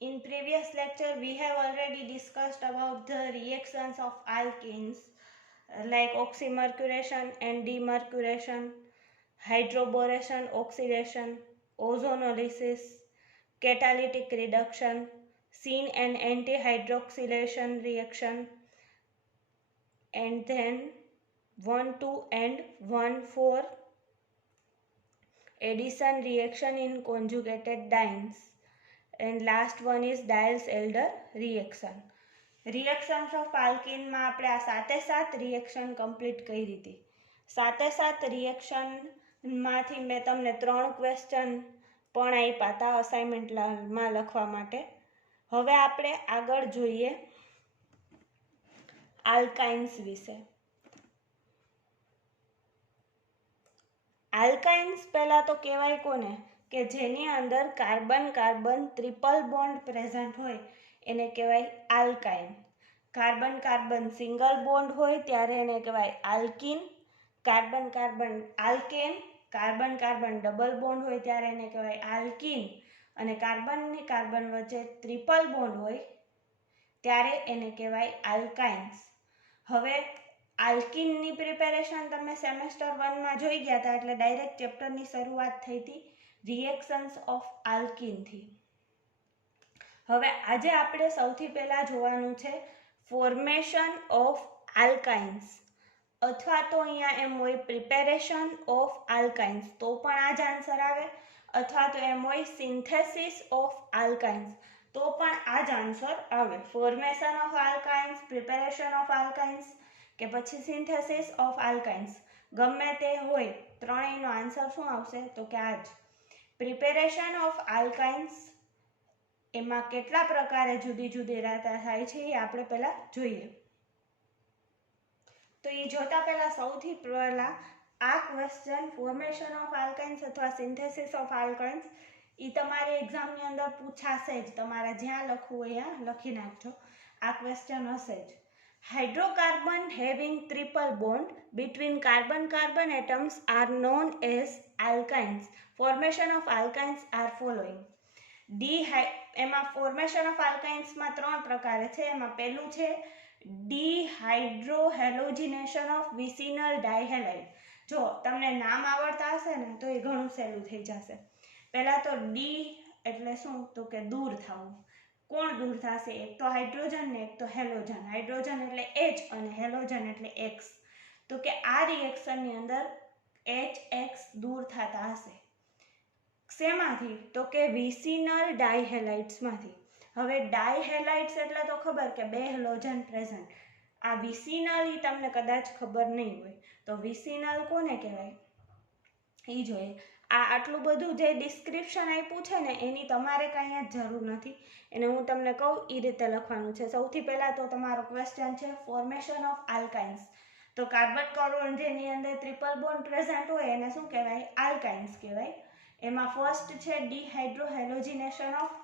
In previous lecture, we have already discussed about the reactions of alkenes like oxymercuration and demercuration, hydroboration oxidation, ozonolysis, catalytic reduction, syn and antihydroxylation reaction, and then 1,2 and 1,4 addition reaction in conjugated dienes. And last one is Diels-Alder reaction. Reactions of આલ્કીનમાં આપણે આ સાત reaction complete કરી હતી. સાત રિએક્શનમાંથી મેં તમને 3 question પણ આપ્યા હતા અસાઇનમેન્ટમાં લખવા માટે. હવે આપણે આગળ જોઈએ આલ્કાઇન્સ વિશે. આલ્કાઇન્સ પહેલાં તો કહેવાય કોને કે જેની અંદર carbon carbon triple bond present હોય એને કહેવાય alkyne. Carbon carbon single bond હોય ત્યારે એને કહેવાય alkene. Carbon carbon alkane. Carbon carbon double bond હોય ત્યારે એને કહેવાય આલ્કીન. અને કાર્બનની કાર્બન વચ્ચે ટ્રિપલ બોન્ડ હોય ત્યારે એને કહેવાય આલ્કાઇન્સ. હવે આલ્કીનની પ્રિપેરેશન તમે સેમેસ્ટર 1માં જોઈ ગયા હતા, એટલે ડાયરેક્ટ ચેપ્ટરની શરૂઆત થઈ હતી રિએક્શન્સ ઓફ આલ્કીનથી. હવે આજે આપણે સૌથી પહેલાં જોવાનું છે ફોર્મેશન ઓફ આલ્કાઇન્સ, અથવા તો અહીંયા એમ હોય પ્રિપેરેશન ઓફ આલ્કાઇન્સ, તો પણ આ જ આન્સર આવે. અથવા તો એમ હોય સિન્થેસિસ ઓફ આલ્કાઇન્સ, તો પણ આ જ આન્સર આવે. ફોર્મેશન ઓફ આલ્કાઇન્સ, પ્રિપેરેશન ઓફ આલ્કાઇન્સ કે પછી સિન્થેસિસ ઓફ આલ્કાઇન્સ, ગમે તે હોય ત્રણેયનો આન્સર શું આવશે તો કે આ જ. પ્રિપેરેશન ઓફ આલ્કાઇન્સ એમાં કેટલા પ્રકારે જુદી જુદી રાતા થાય છે એ આપણે પહેલાં જોઈએ. તો એ જોતા પહેલાં સૌથી પહેલાં આ ક્વેશ્ચન ફોર્મેશન ઓફ આલ્કાઇન્સ અથવા સિન્થેસિસ ઓફ આલ્કાઇન્સ એ તમારી એક્ઝામની અંદર પૂછાશે જ. તમારે જ્યાં લખવું હોય ત્યાં લખી નાખજો, આ ક્વેશ્ચન હશે જ. Hydrocarbon having triple bond between carbon-carbon atoms are known as alkynes. Formation of alkynes are following. એમાં ફોર્મેશન ઓફ આલ્કાઇન્સમાં 3 પ્રકાર છે. એમાં પહેલું છે ડીહાઇડ્રોહેલોજિનેશન ઓફ વિસિનલ ડાયહેલાઇડ. જો તમને નામ આવડતા હશે ને તો એ ઘણું સહેલું થઈ જશે. પહેલાં તો ડી એટલે શું તો કે દૂર થવું. કોણ દૂર થશે? એક તો હાઇડ્રોજન ને એક તો હેલોજન. હાઇડ્રોજન એટલે H અને હેલોજન એટલે X. તો કે આ રિએક્શનની અંદર HX દૂર થતા હશે. શેમાંથી? તો કે વિસિનલ ડાયહેલાઇડ્સમાંથી. હવે ડાયહેલાઇડ્સ એટલે તો ખબર કે 2 હેલોજન પ્રેઝન્ટ. આ વિસિનલ એ તમને કદાચ ખબર નહીં હોય, તો વિસિનલ કોને કહેવાય એ જોઈએ. આ આટલું બધું જે ડિસ્ક્રિપ્શન આપ્યું છે ને એની તમારે કાંઈ જ જરૂર નથી. એને હું તમને કહું એ રીતે લખવાનું છે. સૌથી પહેલાં તો તમારો ક્વેશ્ચન છે ફોર્મેશન ઓફ આલ્કાઇન્સ. તો કાર્બન કાર્બન જેની અંદર ટ્રિપલ બોન્ડ પ્રેઝન્ટ હોય એને શું કહેવાય? આલ્કાઇન્સ કહેવાય. એમાં ફર્સ્ટ છે ડીહાઇડ્રોહેલોજિનેશન ઓફ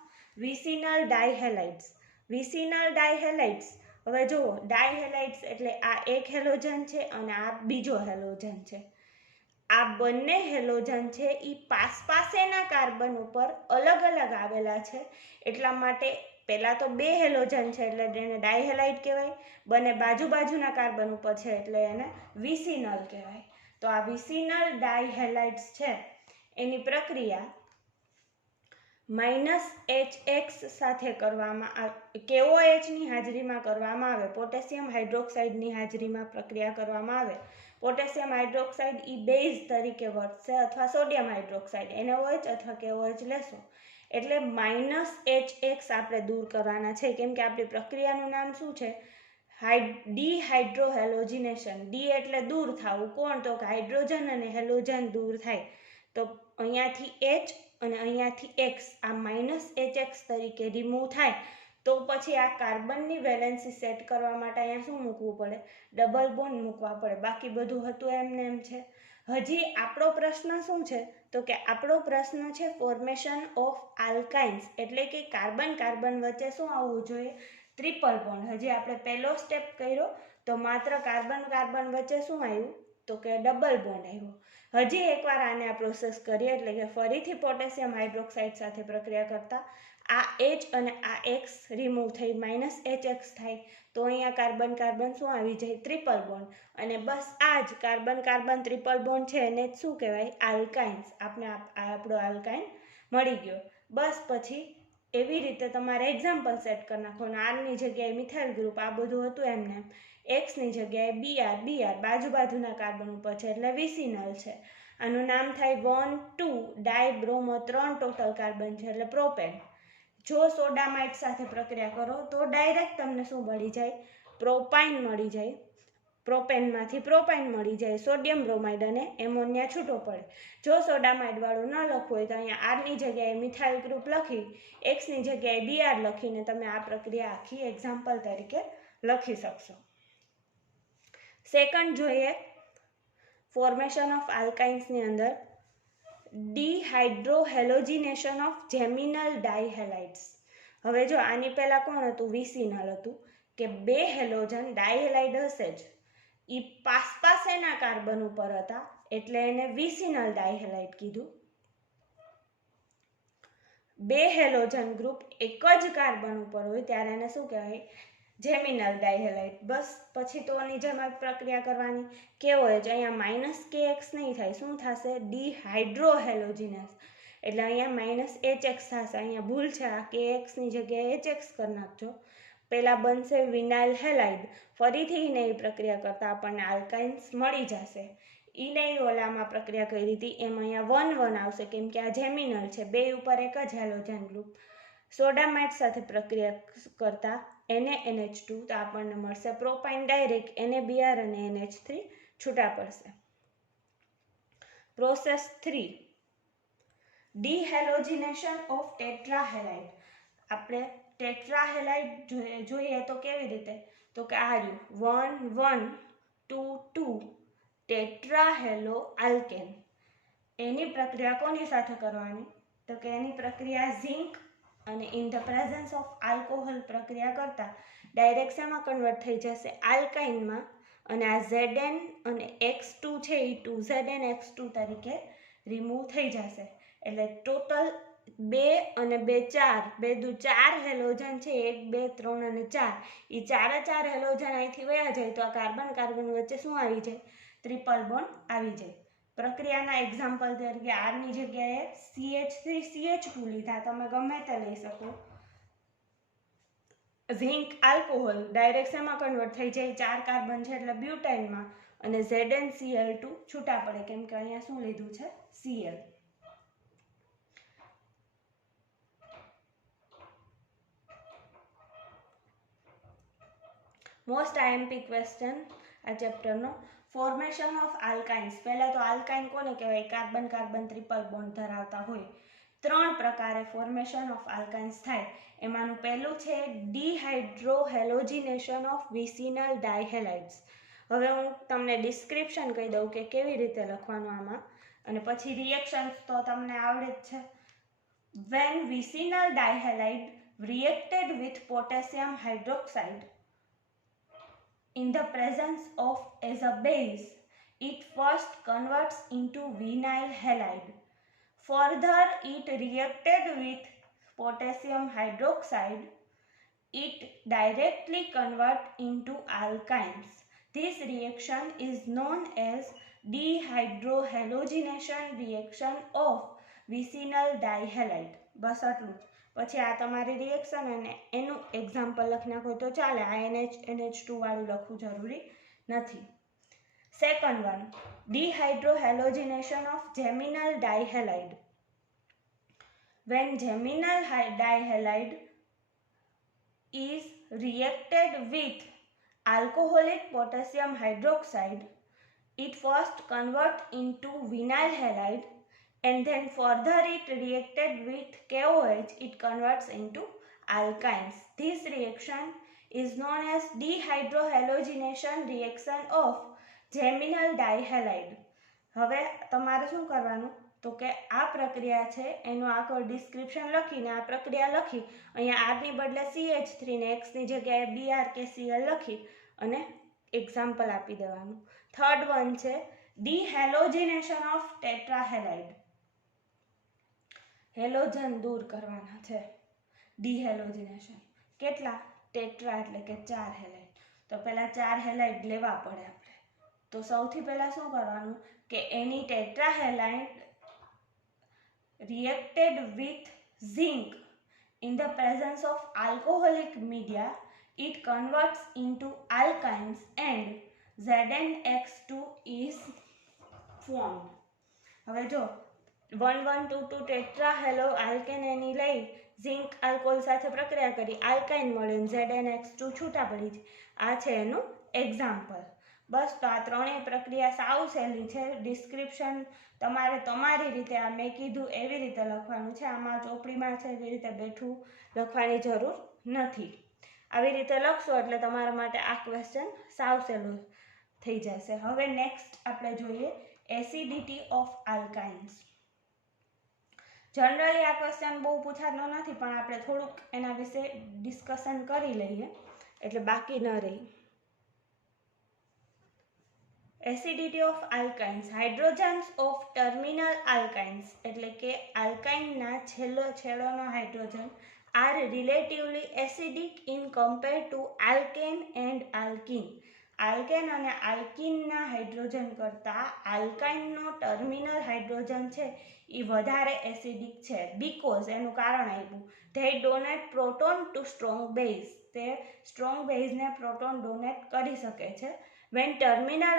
વિસિનલ ડાયહેલાઇડ્સ. વિસિનલ ડાયહેલાઇડ્સ, હવે જુઓ ડાયહેલાઇડ્સ એટલે આ એક હેલોજન છે અને આ બીજો હેલોજન છે. આ બંને હેલોજન છે એ પાસેના કાર્બન ઉપર અલગ અલગ આવેલા છે, એટલા માટે પહેલાં તો 2 હેલોજન છે એટલે એને ડાયહેલાઇડ કહેવાય. બંને બાજુના કાર્બન ઉપર છે એટલે એને વિસિનલ કહેવાય. તો આ વિસિનલ ડાયહેલાઇડ્સ છે એની પ્રક્રિયા -HX સાથે કરવામાં આવે, KOHની હાજરીમાં કરવામાં આવે. પોટેશિયમ હાઇડ્રોક્સાઇડની હાજરીમાં પ્રક્રિયા કરવામાં આવે. પોટેશિયમ હાઇડ્રોક્સાઇડ એ બેઝ તરીકે વર્તશે, અથવા સોડિયમ હાઇડ્રોક્સાઇડ NaOH અથવા KOH લેશો એટલે -HX આપણે દૂર કરવાના છે. કેમ કે આપણી પ્રક્રિયાનું નામ શું છે? ડીહાઇડ્રોહેલોજિનેશન. ડી એટલે દૂર થવું. કોણ? તો કે હાઇડ્રોજન અને હેલોજન દૂર થાય. તો અહીંયાથી H અને અહીંયાથી X આ -HX તરીકે રિમૂવ થાય. તો પછી આ કાર્બનની વેલેન્સી સેટ કરવા માટે અહીંયા શું મૂકવું પડે? ડબલ બોન્ડ મૂકવા પડે. બાકી બધું હતું એમને એમ છે. હજી આપણો પ્રશ્ન શું છે? તો કે આપણો પ્રશ્ન છે ફોર્મેશન ઓફ આલ્કાઇન્સ, એટલે કે કાર્બન કાર્બન વચ્ચે શું આવવું જોઈએ? Triple bond. હજી આપણે પહેલો સ્ટેપ કર્યો તો માત્ર કાર્બન કાર્બન વચ્ચે શું આવ્યું? તો કે ડબલ બોન્ડ આવ્યો. હજી એકવાર આને આ પ્રોસેસ કરીએ એટલે કે ફરીથી પોટેશિયમ હાઇડ્રોક્સાઇડ સાથે પ્રક્રિયા કરતા આ H અને આ X રિમૂવ થઈ -HX થાય તો અહીંયા કાર્બન કાર્બન શું આવી જાય? Triple bond. અને બસ આ જ કાર્બન કાર્બન ટ્રિપલ બોન્ડ છે એને જ શું કહેવાય? આલ્કાઇન્સ. આપણે આપણો આલ્કાઇન મળી ગયો. બસ પછી એવી રીતે તમારે એક્ઝામ્પલ સેટ કરી નાખવાનું. આરની જગ્યાએ મિથાઇલ ગ્રુપ, આ બધું હતું એમને. એક્સની જગ્યાએ બીઆર બાજુના કાર્બન ઉપર છે એટલે વિસિનલ છે. આનું નામ થાય 1 2 ડાયબ્રોમો, 3 ટોટલ કાર્બન છે એટલે પ્રોપેન. જો સોડામાઇડ સાથે પ્રક્રિયા કરો તો ડાયરેક્ટ તમને શું મળી જાય? પ્રોપાઇન મળી જાય. પ્રોપેનમાંથી પ્રોપાઇન મળી જાય, સોડિયમ બ્રોમાઇડ અને એમોનિયા છૂટો પડે. જો સોડામાઇડ વાળું ન લખવું હોય તો અહીંયા આરની જગ્યાએ મિથાઇલ ગ્રુપ લખી, એક્સની જગ્યાએ બીઆર લખીને તમે આ પ્રક્રિયા આખી એક્ઝામ્પલ તરીકે લખી શકશો. સેકન્ડ જોઈએ ફોર્મેશન ઓફ આલ્કાઇન્સની અંદર ડિહાઇડ્રોહેલોજિનેશન ઓફ જેમિનલ ડાયહેલાઇડ્સ. હવે જો આની પહેલા કોણ હતું? વિસિનલ હતું કે બે હેલોજન ડાયહેલાઇડ હશે જ. એ પાસ એના કાર્બન ઉપર હતા એટલે એને વિસિનલ ડાયહેલાઇડ કીધું. બે હેલોજન ગ્રુપ એક જ કાર્બન ઉપર હોય ત્યારે એને શું કહેવાય? Geminal dihalide. બસ પછી તો આની જેમ પ્રક્રિયા કરવાની. કેવો હોય છે અહીંયા -KX નહીં થાય, શું થશે? ડિહાઇડ્રોહેલોજિનેસ. એટલે અહીંયા -HX થશે. અહીંયા ભૂલ છે, આ KX ની જગ્યાએ HX કરી નાખજો. પહેલા બનશે વિનાઇલ હેલાઇડ. ફરીથી ઇનાઇલ પ્રક્રિયા કરતા આપણને આલ્કાઇન્સ મળી જશે. ઇનાઇલ ઓલામાં પ્રક્રિયા કરી હતી એમ અહીંયા 1 1 આવશે કેમ કે આ જેમિનલ છે, બે ઉપર એક જ હેલોજન ગ્રુપ. સોડામાઇડ સાથે પ્રક્રિયા કરતા NaNH2 તો આપણને મળશે પ્રોપાઇન ડાયરેક્ટ, NaBr અને NH3 છૂટા પડશે. Process 3 dehalogenation of tetrahalide. આપણે ટેટ્રાહેલાઇડ જોઈએ તો કેવી રીતે? તો કે આ રહ્યું 1 1 2 2 ટેટ્રાહેલો આલ્કેન. એની પ્રક્રિયા કોની સાથે કરવાની? તો કે એની પ્રક્રિયા ઝિંક અને in the presence of alcohol પ્રક્રિયા કરતા ડાયરેક્ટ શેમાં કન્વર્ટ થઈ જશે? આલ્કાઇનમાં. અને આ Zn અને X2 છે એ 2ZnX2 તરીકે રિમૂવ થઈ જશે. એટલે ટોટલ 2 અને 2 4, 2 દુ 4 હેલોજન છે, 1 2 3 અને 4. એ 4 હેલોજન અહીંથી વયા જાય તો આ કાર્બન કાર્બન વચ્ચે શું આવી જાય? ટ્રિપલ બોન્ડ આવી જાય. પ્રક્રિયાના એક્ઝામ્પલ તરીકે આરની જગ્યાએ CH3CH2 લીધા, તમે ગમે તે લઈ શકો. ઝિંક આલ્કોહોલ ડાયરેક્ટ શેમાં કન્વર્ટ થઈ જાય? 4 કાર્બન છે એટલે બ્યુટાઇનમાં. અને ZnCl2 છૂટા પડે કેમ કે અહીંયા શું લીધું છે? Cl. મોસ્ટ આઈએમપી ક્વેશ્ચન આ ચેપ્ટરનો. Formation of આલ્કાઇન્સ. પહેલા તો આલ્કાઇન કોને કહેવાય? કાર્બન કાર્બન ટ્રિપલ બોન્ડ ધરાવતા હોય. 3 પ્રકારે ફોર્મેશન ઓફ આલ્કાઇન્સ થાય. એમાંનું પહેલું છે ડિહાઇડ્રોહેલોજિનેશન ઓફ વિસિનલ ડાયહેલાઇડ્સ. હવે હું તમને ડિસ્ક્રિપ્શન કહી દઉં કે કેવી રીતે લખવાનું આમાં, અને પછી રિએક્શન્સ તો તમને આવડે જ છે. When vicinal dihalide reacted with potassium hydroxide in the presence of as a base, it first converts into vinyl halide. Further, it reacted with potassium hydroxide. It directly converts into alkynes. This reaction is known as dehydrohalogenation reaction of vicinal dihalide. બસ આટલું. પછી આ તમારી reaction અને એનું example લખી નાખો તો ચાલે. આ NH2 વાળું લખવું જરૂરી નથી. Second one, dehydrohalogenation of geminal dihalide. When geminal dihalide is reacted with alcoholic potassium hydroxide, it first converts into vinyl halide, and then further it reacted with KOH, it converts into alkynes. This reaction is known as dehydrohalogenation reaction of geminal dihalide. હવે તમારે શું કરવાનું? તો કે આ પ્રક્રિયા છે એનું આખું ડિસ્ક્રિપ્શન લખીને આ પ્રક્રિયા લખી અહીંયા આરની બદલે CH3 ને Xની જગ્યાએ BR કે Cl લખી અને એક્ઝામ્પલ આપી દેવાનું. થર્ડ વન છે ડિહેલોજિનેશન ઓફ ટેટ્રાહેલાઇડ. હેલોજન દૂર કરવાના છે. ડિહેલોજિનેશન. કેટલા? ટેટ્રા એટલે કે 4 હેલાઇડ. તો પહેલાં 4 હેલાઇડ લેવા પડે આપણે. તો સૌથી પહેલાં શું કરવાનું કે એની ટેટ્રાહેલાઇડ reacted with zinc in the presence of alcoholic media, it converts into alkynes and ZnX2 is formed. હવે જો 1122 ટેટ્રાહેલો આલ્કેન એની લઈ ઝિંક આલ્કોહોલ સાથે પ્રક્રિયા કરી આલ્કાઇન મળે ને ZnX2 છૂટા પડી છે. આ છે એનું એક્ઝામ્પલ. બસ, તો આ ત્રણેય પ્રક્રિયા સાવ સહેલી છે. ડિસ્ક્રિપ્શન તમારે તમારી રીતે આ મેં કીધું એવી રીતે લખવાનું છે. આમાં ચોપડીમાં છે એવી રીતે બેઠું લખવાની જરૂર નથી. આવી રીતે લખશો એટલે તમારા માટે આ ક્વેશ્ચન સાવ સહેલું થઈ જશે. હવે નેક્સ્ટ આપણે જોઈએ એસિડિટી ઓફ આલ્કાઇન્સ. જનરલી આ ક્વેશ્ચન બહુ પૂછાતો નથી, પણ આપણે થોડુંક એના વિશે ડિસ્કશન કરી લઈએ એટલે બાકી ન રહી. Acidity of alkynes. Hydrogens of terminal alkynes એટલે કે આલ્કાઇનના છેલ્લોનો hydrogen are relatively acidic in compare to alkane and alkene. Alkane અને આલ્કીનના હાઇડ્રોજન કરતાં આલ્કાઇનનો ટર્મિનલ હાઇડ્રોજન છે એ વધારે એસિડિક છે. બીકોઝ એનું કારણ આપ્યું they donate proton to strong base. તે સ્ટ્રોંગ બેઝને પ્રોટોન ડોનેટ કરી શકે છે. when terminal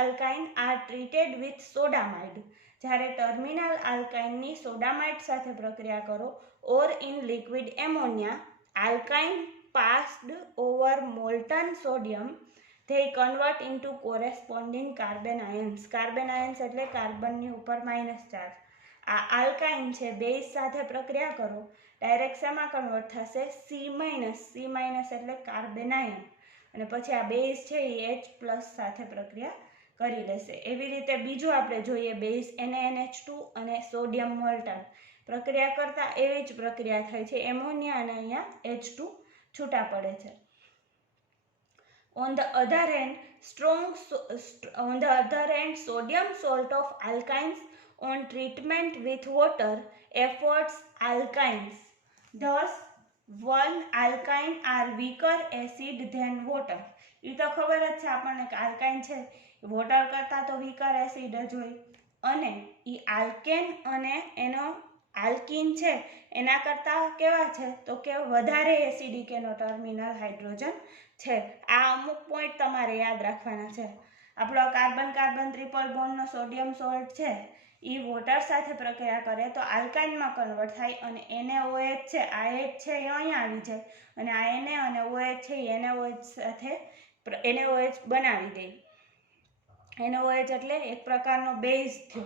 alkyne are treated with sodamide, જ્યારે ટર્મિનલ આલ્કાઇનની સોડામાઇડ સાથે પ્રક્રિયા કરો or in liquid ammonia, alkyne passed over molten sodium, they convert into corresponding carbon ions. Carbon ions એટલે કાર્બનની ઉપર માઇનસ ચાર્જ. આ આલ્કાઇન છે, બેઝ સાથે પ્રક્રિયા કરો ડાયરેક્ટ શેમાં કન્વર્ટ થશે? C-. C- એટલે કાર્બન આયન, અને પછી આ બેઝ છે એ H+ સાથે પ્રક્રિયા કરી લેશે. એવી રીતે બીજું આપણે જોઈએ બેઝ NaNH2 અને સોડિયમ મોલ્ટન પ્રક્રિયા કરતા એવી જ પ્રક્રિયા થાય છે. એમોનિયા અને અહીંયા H2 છૂટા પડે છે. On the other hand, sodium salt of alkynes on treatment with water affords alkynes. Thus, one alkyne are weaker acid than water. એ તો ખબર જ છે આપણને કે આલ્કાઇન છે વોટર કરતાં તો વીકર એસિડ જ હોય, અને એ આલ્કેન અને એનો આલ્કીન છે એના કરતાં કેવા છે તો કે વધારે એસિડિક એનો ટર્મિનલ હાઇડ્રોજન છે. આ અમુક પોઈન્ટ તમારે યાદ રાખવાના છે. આપણો કાર્બન ટ્રિપલ બોન્ડનો સોડિયમ સોલ્ટ છે એ વોટર સાથે પ્રક્રિયા કરે તો આલ્કાઇનમાં કન્વર્ટ થાય, અને NaOH છે આ H છે એ અહીંયા આવી જાય, અને આ Na અને OH છે એ NaOH સાથે NaOH બનાવી દે. NaOH એટલે એક પ્રકારનો બેઝ થયો.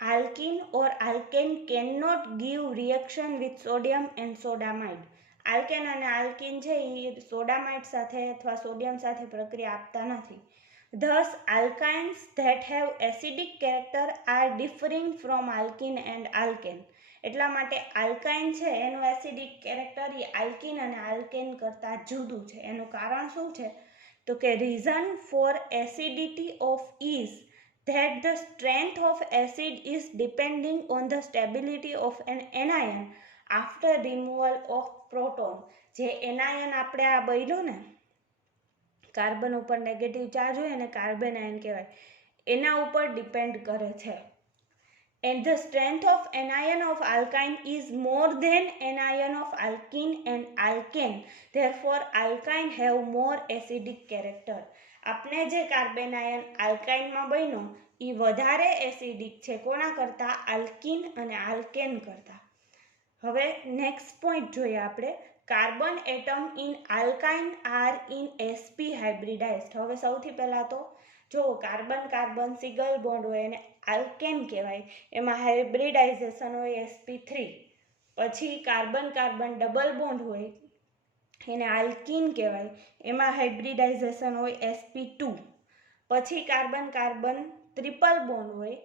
Alkene or alkane cannot give reaction with sodium and sodamide. Alkane અને આલ્કીન છે એ સોડામાઇડ સાથે અથવા સોડિયમ સાથે પ્રક્રિયા આપતા નથી. Thus, alkynes that have acidic character are differing from alkene and alkane. એટલા માટે આલ્કાઇન છે એનું એસિડિક કેરેક્ટર એ આલ્કીન અને આલ્કેન કરતાં જુદું છે. એનું કારણ શું છે તો કે reason four acidity of is that the strength of acid is depending on the stability of an anion after removal of proton. જે એનાયન આપણે આ બન્યો ને કાર્બન ઉપર નેગેટિવ ચાર્જ હોય અને કાર્બન આયન કહેવાય, એના ઉપર ડિપેન્ડ કરે છે. And the strength of anion of alkyne is more than anion of alkene and alkane. Therefore, alkyne have more acidic character. આપણે જે કાર્બન આયન આલ્કાઇનમાં બન્યો એ વધારે એસિડિક છે કોના કરતાં? આલ્કીન અને આલ્કેન કરતાં. હવે નેક્સ્ટ પોઈન્ટ જોઈએ આપણે. Carbon atom in alkyne are in sp હાઇબ્રિડાઇઝ્ડ. હવે સૌથી પહેલાં તો જો કાર્બન સિંગલ બોન્ડ હોય એને આલ્કેન કહેવાય, એમાં હાઇબ્રિડાઇઝેશન હોય sp3. પછી કાર્બન ડબલ બોન્ડ હોય એને આલ્કીન કહેવાય, એમાં હાઇબ્રિડાઇઝેશન હોય sp2. પછી કાર્બન ટ્રિપલ બોન્ડ હોય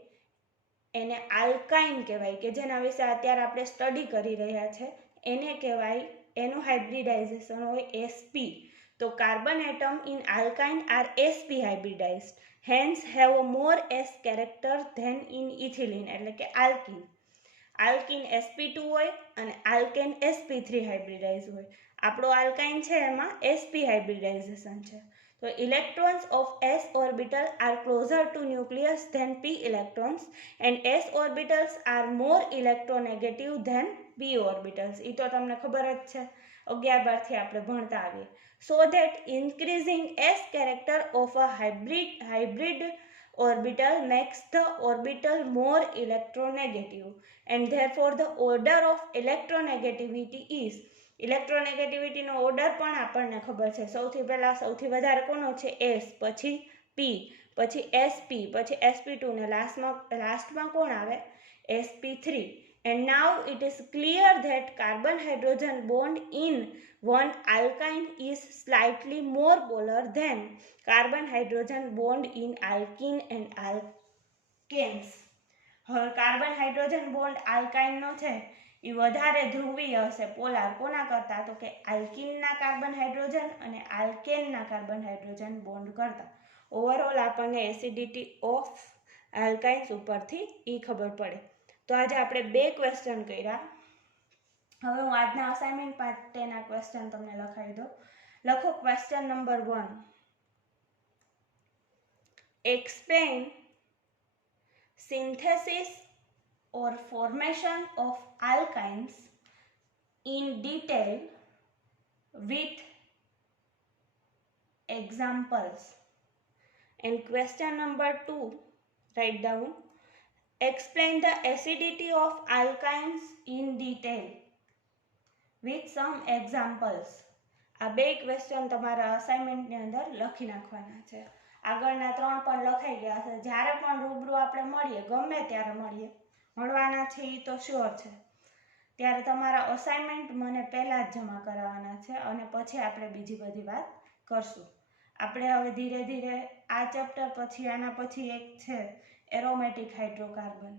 એને આલ્કાઇન કહેવાય, કે જેના વિશે અત્યારે આપણે સ્ટડી કરી રહ્યા છે એને કહેવાય, એનું હાઇબ્રિડાઇઝેશન હોય sp. તો carbon atom in alkyne are sp hybridized, hence have more s character than in ethylene એટલે કે આલ્કીન. આલ્કીન sp2 હોય અને આલ્કેન sp3 હાઇબ્રિડાઇઝ હોય. આપણો આલ્કાઇન છે એમાં sp હાઇબ્રિડાઇઝેશન છે. તો electrons of s orbital are closer to nucleus than p electrons and s orbitals are more electronegative than p orbitals. એ તો તમને ખબર જ છે, 11 થી આપણે ભણતા આવીએ. So that increasing s character of a hybrid orbital makes the orbital more electronegative and therefore the order of electronegativity is. Electronegativity નો ઓર્ડર પણ આપણને ખબર છે. સૌથી પહેલા સૌથી વધારે કોનો છે? S, પછી P, પછી sp, પછી sp2 ને લાસ્ટમાં કોણ આવે? sp3. And now it is clear that carbon hydrogen bond in one alkyne is slightly more polar than carbon hydrogen bond in alkene and alkanes. હવે કાર્બન હાઇડ્રોજન બોન્ડ આલ્કાઇન નો છે એ વધારે ધ્રુવીય હશે, પોલાર. કોના કરતા? તો કે આલ્કીનના કાર્બન હાઇડ્રોજન અને આલ્કેનના કાર્બન હાઇડ્રોજન બોન્ડ કરતા. ઓવરઓલ આપણને એસિડિટી ઓફ આલ્કાઇન્સ ઉપરથી એ ખબર પડે. તો આજે આપણે 2 ક્વેશ્ચન કર્યા. હવે હું આજના અસાઇનમેન્ટ માટેના ક્વેશ્ચન તમને લખાવી દઉં. લખો question number 1. Explain synthesis or formation of alkynes in detail with examples. And question number 2, write down, explain the acidity of alkynes in detail with some examples. આ 2 ક્વેશ્ચન તમારા અસાઇનમેન્ટની અંદર લખી નાખવાના છે. આગળના 3 પણ લખાઈ ગયા છે. જ્યારે પણ રૂબરૂ આપણે મળીએ, ગમે ત્યારે મળવાના છે એ તો શ્યોર છે, ત્યારે તમારા અસાઇનમેન્ટ મને પહેલાં જ જમા કરાવવાના છે અને પછી આપણે બીજી બધી વાત કરશું. આપણે હવે ધીરે ધીરે આ ચેપ્ટર પછી આના પછી એક છે એરોમેટિક હાઇડ્રોકાર્બન.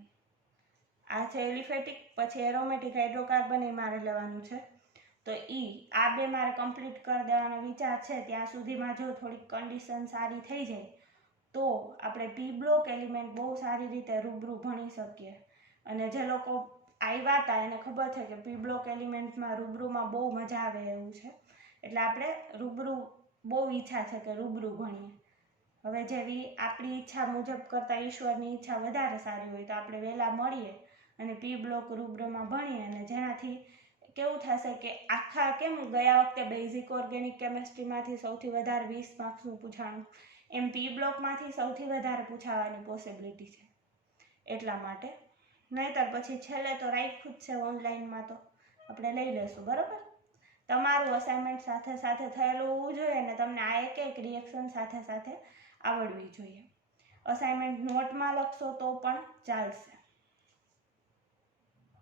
આ છે એલિફેટિક, પછી એરોમેટિક હાઇડ્રોકાર્બન એ મારે લેવાનું છે. તો આ 2 મારે કમ્પ્લીટ કરી દેવાનો વિચાર છે. ત્યાં સુધીમાં જો થોડીક કન્ડિશન સારી થઈ જાય તો આપણે પી બ્લોક એલિમેન્ટ બહુ સારી રીતે રૂબરૂ ભણી શકીએ. અને જે લોકો આવ્યા હતા એને ખબર છે કે પી બ્લોક એલિમેન્ટમાં રૂબરૂમાં બહુ મજા આવે એવું છે. એટલે આપણે રૂબરૂ બહુ ઈચ્છા છે કે રૂબરૂ ભણીએ. હવે જેવી આપણી ઈચ્છા મુજબ કરતાં ઈશ્વરની ઈચ્છા વધારે સારી હોય તો આપણે વહેલા મળીએ અને પી બ્લોક રૂબરૂમાં ભણીએ. અને જેનાથી કેવું થશે કે આખા કેમ ગયા વખતે બેઝિક ઓર્ગેનિક કેમેસ્ટ્રીમાંથી સૌથી વધારે 20 માર્ક્સનું પૂછાણું, એમ પી બ્લોકમાંથી સૌથી વધારે પૂછાવાની પોસિબિલિટી છે. એટલા માટે નહીંતર પછી છેલ્લે તો રાખ્યું જ છે ઓનલાઈનમાં, તો આપણે લઈ લેશું. બરાબર? તમારું અસાઇનમેન્ટ સાથે સાથે થયેલું હોવું જોઈએ અને તમને આ એક રિએક્શન સાથે સાથે આવડવી જોઈએ. અસાઇનમેન્ટ નોટમાં લખશો તો પણ ચાલશે.